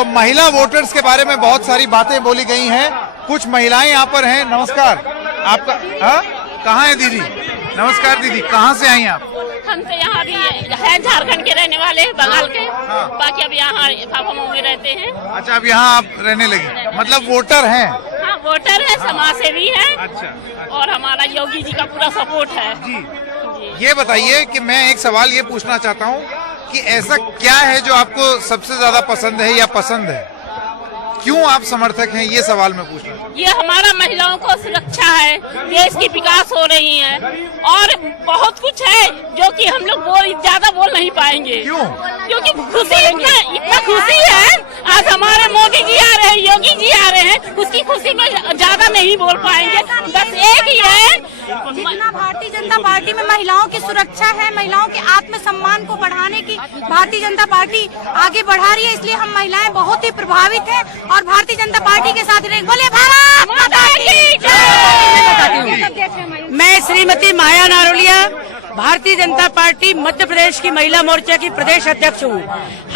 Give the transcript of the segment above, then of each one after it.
तो महिला वोटर्स के बारे में बहुत सारी बातें बोली गई हैं। कुछ महिलाएं यहाँ पर हैं। नमस्कार, आपका कहाँ है दीदी? नमस्कार दीदी, कहाँ से आई आप? हम तो यहाँ भी है झारखंड के रहने वाले हैं, बंगाल के। बाकी अब यहाँ फाफा में रहते हैं। अच्छा, अब यहाँ आप रहने लगी, मतलब वोटर हैं? हाँ, वोटर है, समाज सेवी है। अच्छा। और हमारा योगी जी का पूरा सपोर्ट है जी। ये बताइए कि मैं एक सवाल ये पूछना चाहता हूँ कि ऐसा क्या है जो आपको सबसे ज्यादा पसंद है या पसंद है? क्यों आप समर्थक हैं, ये सवाल मैं पूछ रहा हूँ। ये हमारा महिलाओं को सुरक्षा है, देश की विकास हो रही है और बहुत कुछ है जो कि हम लोग ज्यादा बोल नहीं पाएंगे। क्यों? क्योंकि खुशी इतना खुशी है। आज हमारे मोदी जी आ रहे हैं, योगी जी आ रहे हैं, उसकी खुशी में ज्यादा नहीं बोल पाएंगे। बस एक ही है, जितना भारतीय जनता पार्टी में महिलाओं की सुरक्षा है, महिलाओं के आत्मसम्मान को बढ़ाने की भारतीय जनता पार्टी आगे बढ़ा रही है, इसलिए हम महिलाएं बहुत ही प्रभावित हैं और भारतीय जनता पार्टी के साथ रहेंगे। बोले भारत माता की जय। मैं श्रीमती माया नारोलिया, भारतीय जनता पार्टी मध्य प्रदेश की महिला मोर्चा की प्रदेश अध्यक्ष हूँ।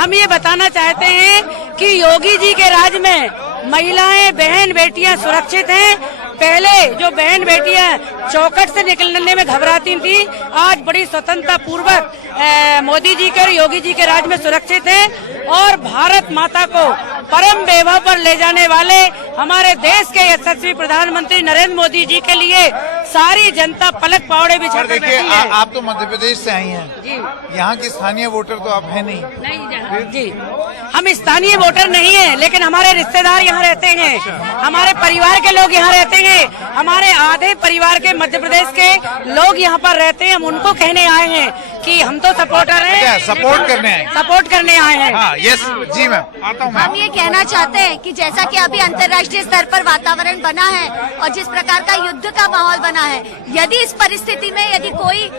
हम ये बताना चाहते हैं कि योगी जी के राज में महिलाएं, बहन बेटियां सुरक्षित हैं। पहले जो बहन बेटियां चौखट से निकलने में घबराती थी, आज बड़ी स्वतंत्रता पूर्वक मोदी जी के और योगी जी के राज में सुरक्षित हैं। और भारत माता को परम वैभव पर ले जाने वाले हमारे देश के यशस्वी प्रधानमंत्री नरेंद्र मोदी जी के लिए सारी जनता पलक पावड़े बिछाकर बैठी है। देखिए, आप तो मध्य प्रदेश से आई हैं जी। यहाँ की स्थानीय वोटर तो आप है नहीं जी। हम स्थानीय वोटर नहीं हैं, लेकिन हमारे रिश्तेदार यहाँ रहते हैं, हमारे परिवार के लोग यहाँ रहते हैं, हमारे आधे परिवार के मध्य प्रदेश के लोग यहाँ पर रहते हैं। हम उनको कहने आए हैं कि हम तो सपोर्टर हैं, सपोर्ट करने आए हैं। हाँ, यस जी मैम, आता हूँ। हम ये कहना चाहते हैं कि जैसा कि अभी अंतर्राष्ट्रीय स्तर पर वातावरण बना है और जिस प्रकार का युद्ध का माहौल बना है, यदि इस परिस्थिति में यदि कोई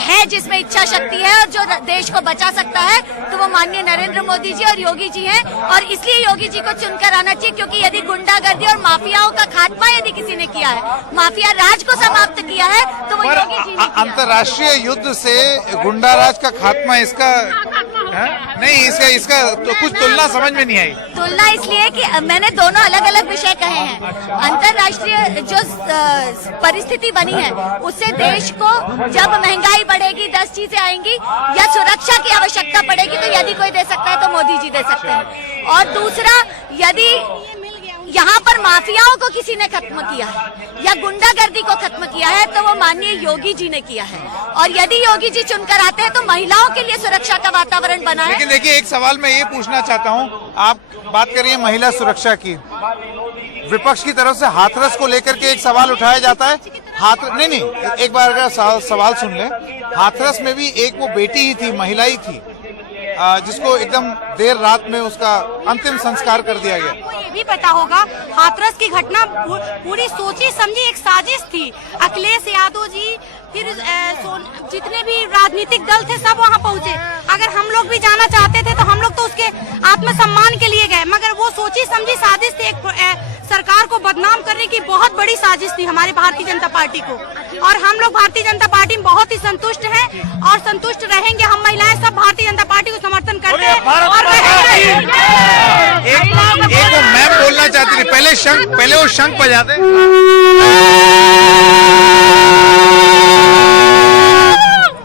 है जिसमें इच्छा शक्ति है और जो देश को बचा सकता है, तो वो माननीय नरेंद्र मोदी जी और योगी जी हैं। और इसलिए योगी जी को चुनकर आना चाहिए, क्योंकि यदि गुंडागर्दी और माफियाओं का खात्मा यदि किसी ने किया है, माफिया राज को समाप्त किया है, तो वो योगी जी ने। अंतर्राष्ट्रीय युद्ध से गुंडा राज का खात्मा, इसका नहीं, इसका तो कुछ तुलना समझ में नहीं आई। तुलना इसलिए कि मैंने दोनों अलग अलग विषय कहे हैं। अंतर्राष्ट्रीय जो परिस्थिति बनी है, उससे देश को जब महंगाई बढ़ेगी, 10 चीजें आएंगी या सुरक्षा की आवश्यकता पड़ेगी, तो यदि कोई दे सकता है तो मोदी जी दे सकते हैं। और दूसरा, यदि यहाँ पर माफियाओं को किसी ने खत्म किया है या गुंडागर्दी को खत्म किया है, तो वो माननीय योगी जी ने किया है। और यदि योगी जी चुनकर आते हैं तो महिलाओं के लिए सुरक्षा का वातावरण बना है। लेकिन देखिए, एक सवाल मैं ये पूछना चाहता हूँ, आप बात करिए महिला सुरक्षा की, विपक्ष की तरफ से हाथरस को लेकर के एक सवाल उठाया जाता है। नहीं, एक बार अगर सवाल सुन ले, हाथरस में भी एक वो बेटी ही थी, महिला ही थी, जिसको एकदम देर रात में उसका अंतिम संस्कार कर दिया गया। आपको ये भी पता होगा, हाथरस की घटना पूरी सोची समझी एक साजिश थी। अखिलेश यादव जी, फिर जितने भी राजनीतिक दल थे, सब वहाँ पहुँचे। अगर हम लोग भी जाना चाहते थे तो हम लोग तो उसके आत्मसम्मान के लिए गए, मगर वो सोची समझी साजिश थी, एक सरकार को बदनाम करने की बहुत बड़ी साजिश थी हमारी भारतीय जनता पार्टी को। और हम लोग भारतीय जनता पार्टी में बहुत ही संतुष्ट हैं और संतुष्ट रहेंगे। हम महिलाएं सब भारतीय जनता पार्टी को समर्थन करते हैं और एक वो मैम बोलना चाहती थी, पहले वो शंख बजाते।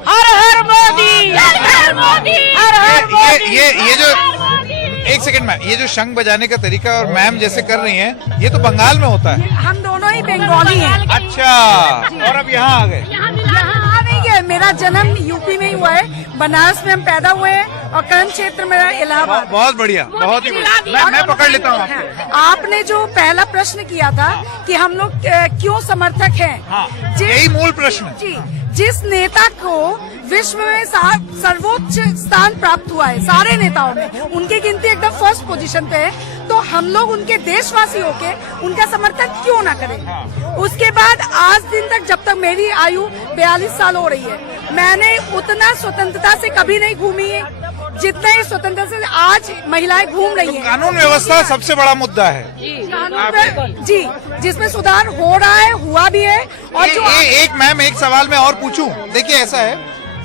हर हर मोदी, हर हर मोदी, हर हर मोदी। ये जो एक सेकंड में, ये जो शंख बजाने का तरीका और मैम जैसे कर रही हैं, ये तो बंगाल में होता है। हम दोनों ही बंगाली हैं। अच्छा, और अब यहाँ आ गए। यहाँ आ नहीं गए, मेरा जन्म यूपी में ही हुआ है, बनारस में हम पैदा हुए हैं और कर्म क्षेत्र मेरा इलाहाबाद। बहुत बढ़िया, बहुत ही बढ़िया। मैं पकड़ लेता हूँ आपको। आपने जो पहला प्रश्न किया था कि हम लोग क्यों समर्थक हैं, यही मूल प्रश्न जी। जिस नेता को विश्व में सर्वोच्च स्थान प्राप्त हुआ है, सारे नेताओं में उनकी गिनती एकदम फर्स्ट पोजीशन पे है, तो हम लोग उनके देशवासी होके उनका समर्थन क्यों ना करें। उसके बाद आज दिन तक, जब तक मेरी आयु 42 साल हो रही है, मैंने उतना स्वतंत्रता से कभी नहीं घूमी है जितना ही स्वतंत्रता से आज महिलाएं घूम रही हैं। कानून व्यवस्था सबसे बड़ा मुद्दा है जी, जिसमें सुधार हो रहा है, हुआ भी है। और जो एक मैम, एक सवाल मैं और पूछूं। देखिए, ऐसा है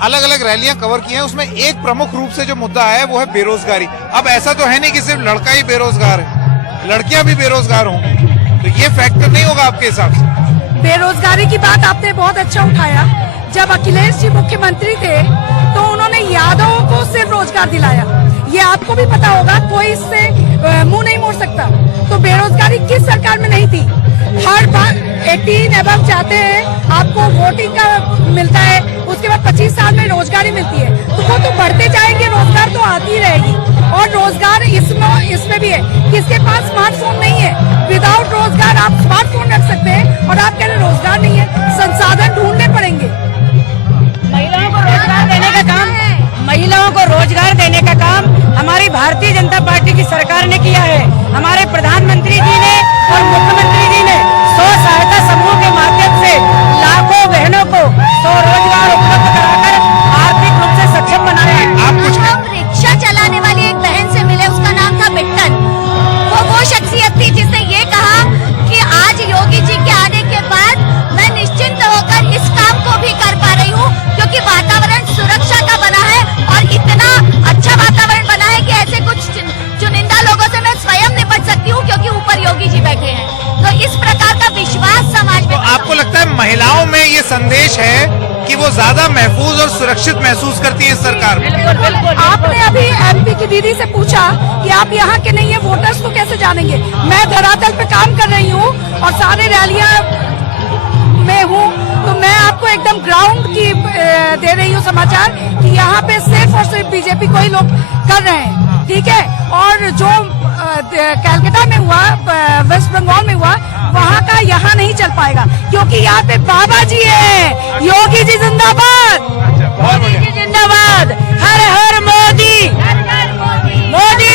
अलग अलग रैलियां कवर की हैं, उसमें एक प्रमुख रूप से जो मुद्दा है वो है बेरोजगारी। अब ऐसा तो है नहीं कि सिर्फ लड़का ही बेरोजगार है, लड़कियां भी बेरोजगार होंगी, तो ये फैक्टर नहीं होगा आपके हिसाब से? बेरोजगारी की बात आपने बहुत अच्छा उठाया। जब अखिलेश जी मुख्यमंत्री थे तो उन्होंने यादवों को सिर्फ रोजगार दिलाया, ये आपको भी पता होगा, कोई इससे मुंह नहीं मोड़ सकता। तो बेरोजगारी किस सरकार में नहीं थी? हर बार 18 एबव जाते हैं, आपको वोटिंग का मिलता है, उसके बाद 25 साल में रोजगारी मिलती है, तो वो तो बढ़ते जाएंगे, रोजगार तो आती रहेगी। और रोजगार इसमें भी है, किसके पास स्मार्टफोन नहीं है, विदाउट रोजगार आप स्मार्टफोन रख सकते हैं और आप कह रहे रोजगार नहीं है, संसाधन ढूंढने पड़ेंगे। महिलाओं को रोजगार देने का काम, महिलाओं को रोजगार देने का काम हमारी भारतीय जनता पार्टी की सरकार ने किया है। हमारे प्रधानमंत्री जी ने और मुख्यमंत्री जी ने स्व सहायता समूह के माध्यम से लाखों बहनों को स्वरोजगार उपलब्ध कराकर आर्थिक रूप से सक्षम बनाया है। आप कुछ हम रिक्शा चलाने वाली एक बहन से मिले, उसका नाम था बिट्टन। वो शख्सियत थी जिसने ये कहा कि आज योगी जी के आने के बाद मैं निश्चिंत होकर इस काम को भी कर पा रही हूँ, क्योंकि वातावरण सुरक्षा का बना है और इतना अच्छा वातावरण बना है कि ऐसे कुछ चुनिंदा लोगों से मैं स्वयं निपट सकती हूँ, क्योंकि ऊपर योगी जी बैठे हैं। तो इस प्रकार का विश्वास समाज में। तो आपको लगता है महिलाओं में ये संदेश है कि वो ज्यादा महफूज और सुरक्षित महसूस करती है सरकार में? बिल्कुल बिल्कुल। आपने अभी एमपी की दीदी से पूछा कि आप यहाँ के नहीं है, वोटर्स को कैसे जानेंगे? मैं धरातल पे काम कर रही हूँ और सारे रैलियां में हूँ, तो मैं आपको एकदम ग्राउंड की दे रही हूँ समाचार कि यहाँ पे सिर्फ और सिर्फ बीजेपी को ही लोग कर रहे हैं, ठीक है। और जो कलकत्ता में हुआ, वेस्ट बंगाल में हुआ, वहाँ का यहाँ नहीं चल पाएगा, क्योंकि यहाँ पे बाबा जी है। योगी जी जिंदाबाद, बहुत बढ़िया। जिंदाबाद, हर हर मोदी, मोदी